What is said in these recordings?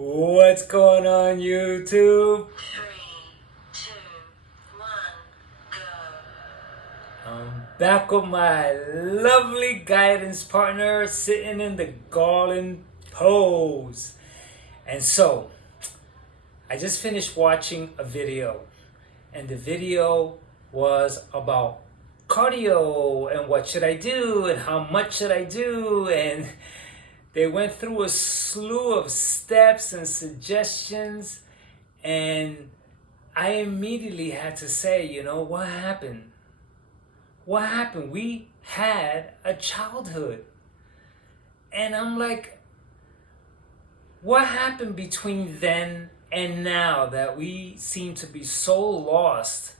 What's going on, YouTube? 3, 2, 1, go. I'm back with my lovely guidance partner sitting in the garland pose. And so, I just finished watching a video, and the video was about cardio and what should I do and how much should I do, and they went through a slew of steps and suggestions, and I immediately had to say, what happened? What happened? We had a childhood. And I'm like, what happened between then and now that we seem to be so lost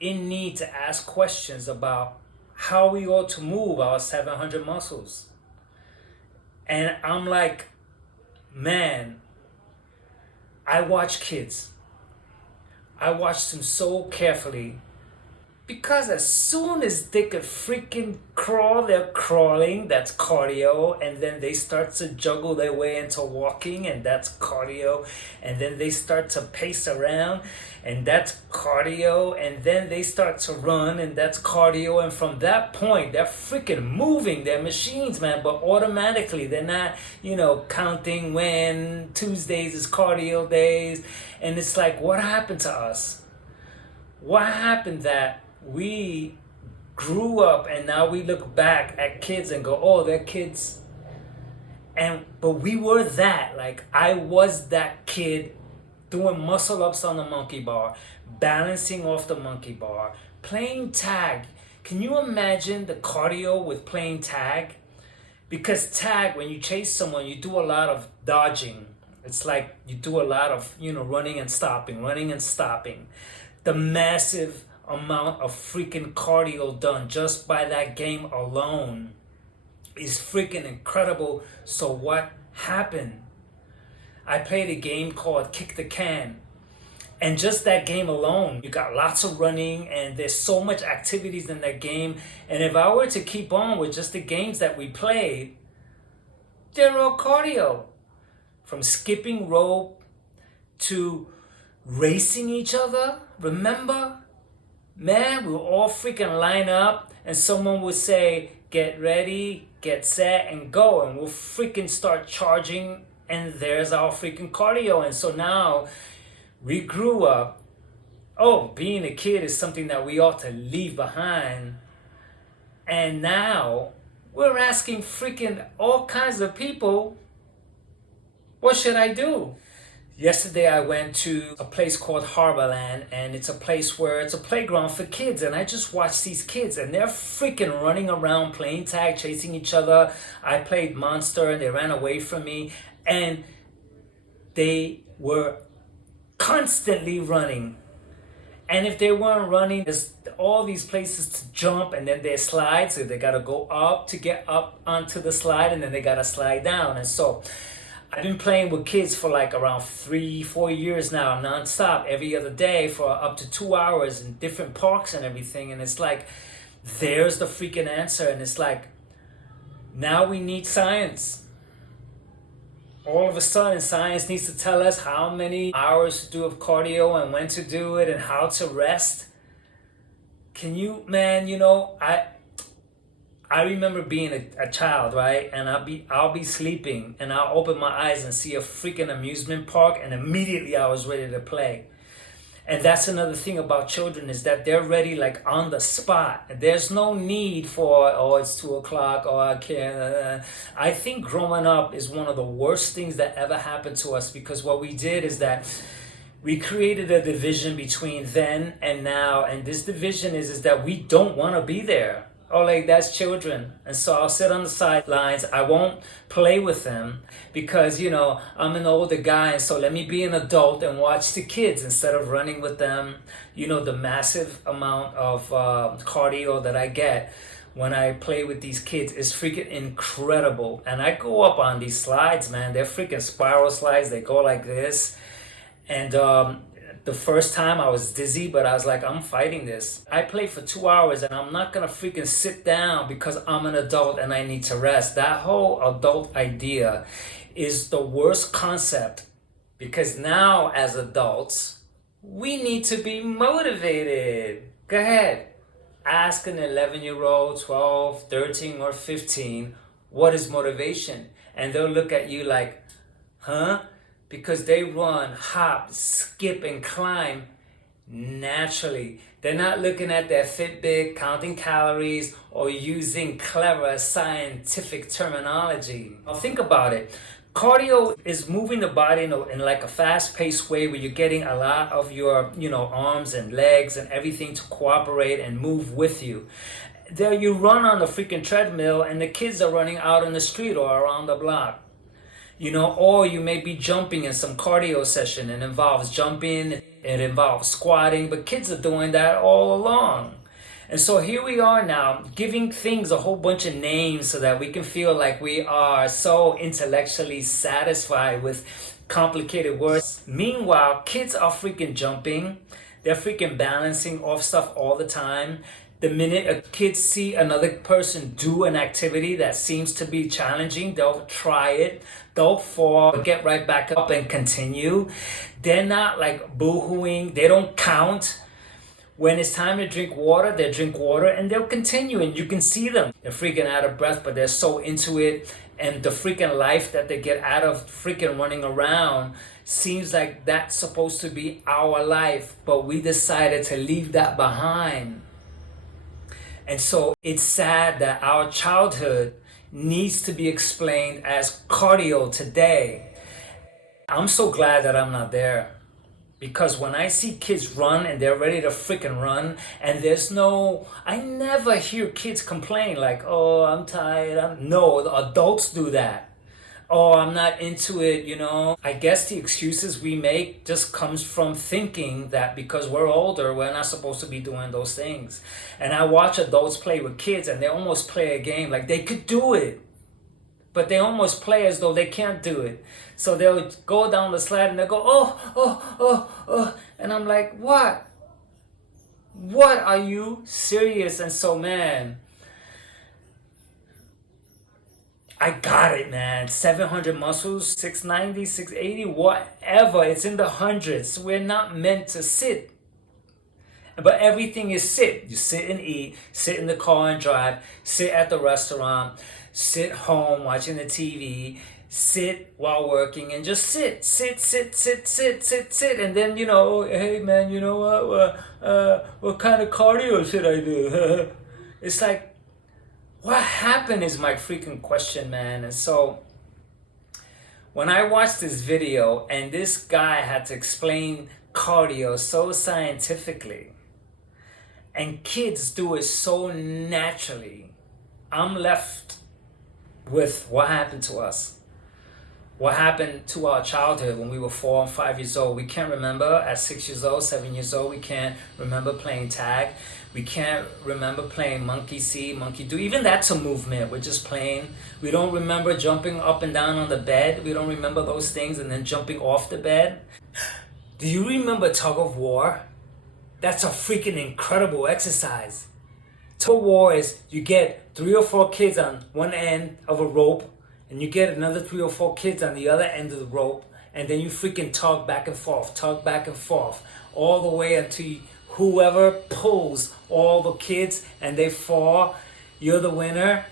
in need to ask questions about how we ought to move our 700 muscles? And I'm like, man, I watch kids. I watch them so carefully because as soon as they could freaking crawl, they're crawling, that's cardio, and then they start to juggle their way into walking, and that's cardio, and then they start to pace around, and that's cardio, and then they start to run, and that's cardio, and from that point, they're freaking moving, they're machines, man, but automatically, they're not, counting when Tuesdays is cardio days, and it's like, what happened to us? What happened that we grew up and now we look back at kids and go, oh, they're kids. But we were that. Like, I was that kid doing muscle ups on the monkey bar, balancing off the monkey bar, playing tag. Can you imagine the cardio with playing tag? Because tag, when you chase someone, you do a lot of dodging. It's like you do a lot of, running and stopping. The massive amount of freaking cardio done just by that game alone is freaking incredible. So what happened? I played a game called Kick the Can. And just that game alone, you got lots of running and there's so much activities in that game. And if I were to keep on with just the games that we played, they're all cardio. From skipping rope to racing each other. Remember? Man, we would all freaking line up and someone would say, get ready, get set, and go. And we'll freaking start charging, and there's our freaking cardio. And so now we grew up. Oh, being a kid is something that we ought to leave behind. And now we're asking freaking all kinds of people, what should I do? Yesterday I went to a place called Harborland, and it's a place where it's a playground for kids, and I just watched these kids and they're freaking running around playing tag, chasing each other. I played Monster and they ran away from me, and they were constantly running. And if they weren't running, there's all these places to jump, and then there's slides, so they gotta go up to get up onto the slide, and then they gotta slide down. And so I've been playing with kids for like around 3-4 years now, nonstop, every other day for up to 2 hours in different parks and everything. And it's like, there's the freaking answer. And it's like, now we need science. All of a sudden, science needs to tell us how many hours to do of cardio and when to do it and how to rest. Can you, man, I remember being a child, right? And I'll be sleeping and I'll open my eyes and see a freaking amusement park, and immediately I was ready to play. And that's another thing about children, is that they're ready like on the spot. There's no need for, oh, it's 2 o'clock, oh, I can't. I think growing up is one of the worst things that ever happened to us, because what we did is that we created a division between then and now. And this division is that we don't want to be there. Oh, like, that's children. And so I'll sit on the sidelines. I won't play with them because, I'm an older guy. And so let me be an adult and watch the kids instead of running with them. The massive amount of cardio that I get when I play with these kids is freaking incredible. And I go up on these slides, man. They're freaking spiral slides. They go like this. And the first time I was dizzy, but I was like, I'm fighting this. I played for 2 hours and I'm not gonna freaking sit down because I'm an adult and I need to rest. That whole adult idea is the worst concept Because now, as adults, we need to be motivated. Go ahead. Ask an 11-year-old, 12, 13, or 15, what is motivation? And they'll look at you like, huh? Because they run, hop, skip, and climb naturally. They're not looking at their Fitbit, counting calories, or using clever scientific terminology. Now think about it. Cardio is moving the body in like a fast-paced way where you're getting a lot of your, arms and legs and everything to cooperate and move with you. There you run on the freaking treadmill and the kids are running out on the street or around the block. Or you may be jumping in some cardio session. It involves jumping, it involves squatting, but kids are doing that all along. And so here we are now, giving things a whole bunch of names so that we can feel like we are so intellectually satisfied with complicated words. Meanwhile, kids are freaking jumping. They're freaking balancing off stuff all the time. The minute a kid see another person do an activity that seems to be challenging, they'll try it, they'll fall, get right back up and continue. They're not like boo-hooing, they don't count. When it's time to drink water, they drink water and they'll continue, and you can see them. They're freaking out of breath, but they're so into it. And the freaking life that they get out of freaking running around seems like that's supposed to be our life, but we decided to leave that behind. And so it's sad that our childhood needs to be explained as cardio today. I'm so glad that I'm not there. Because when I see kids run and they're ready to freaking run, and I never hear kids complain like, oh, I'm tired. No, the adults do that. Oh, I'm not into it, I guess the excuses we make just comes from thinking that because we're older, we're not supposed to be doing those things. And I watch adults play with kids and they almost play a game like they could do it, but they almost play as though they can't do it. So they'll go down the slide and they'll go, oh. And I'm like, what? What, are you serious? And so, man, I got it, man. 700 muscles, 690, 680, whatever. It's in the hundreds. We're not meant to sit. But everything is sit. You sit and eat, sit in the car and drive, sit at the restaurant, sit home watching the TV, sit while working, and just sit. And then, hey, man, you know what kind of cardio should I do? It's like, what happened is my freaking question, man. And so when I watched this video and this guy had to explain cardio so scientifically, and kids do it so naturally, I'm left with what happened to us. What happened to our childhood when we were 4 and 5 years old. We can't remember at 6 years old, 7 years old. We can't remember playing tag. We can't remember playing monkey see, monkey do. Even that's a movement. We're just playing. We don't remember jumping up and down on the bed. We don't remember those things, and then jumping off the bed. Do you remember tug of war? That's a freaking incredible exercise. Tug of war is you get 3 or 4 kids on one end of a rope, and you get another 3 or 4 kids on the other end of the rope, and then you freaking tug back and forth, all the way until whoever pulls all the kids and they fall, you're the winner.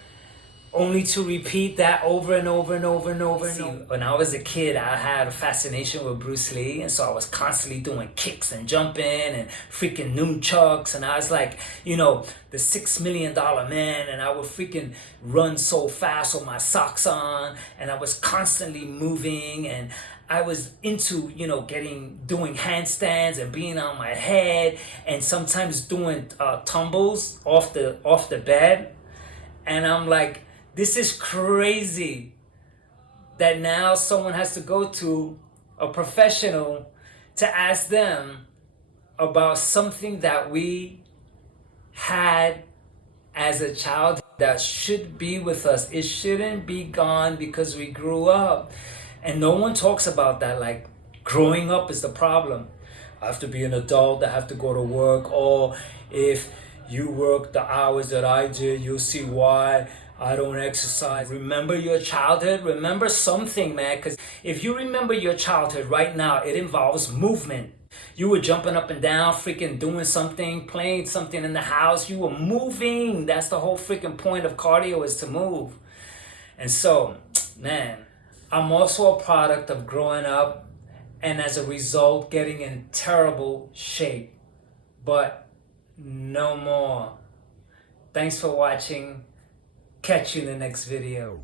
Only to repeat that over and over and over and over and over. When I was a kid, I had a fascination with Bruce Lee, and so I was constantly doing kicks and jumping and freaking nunchucks, and I was like, the $6 Million Man, and I would freaking run so fast with my socks on, and I was constantly moving, and I was into, doing handstands and being on my head, and sometimes doing tumbles off the bed, and I'm like, this is crazy that now someone has to go to a professional to ask them about something that we had as a child that should be with us. It shouldn't be gone because we grew up. And no one talks about that, like growing up is the problem. I have to be an adult, I have to go to work, or if you work the hours that I did, you'll see why I don't exercise. Remember your childhood? Remember something, man, because if you remember your childhood right now, it involves movement. You were jumping up and down, freaking doing something, playing something in the house. You were moving. That's the whole freaking point of cardio, is to move. And so, man, I'm also a product of growing up and as a result getting in terrible shape. But no more. Thanks for watching. Catch you in the next video.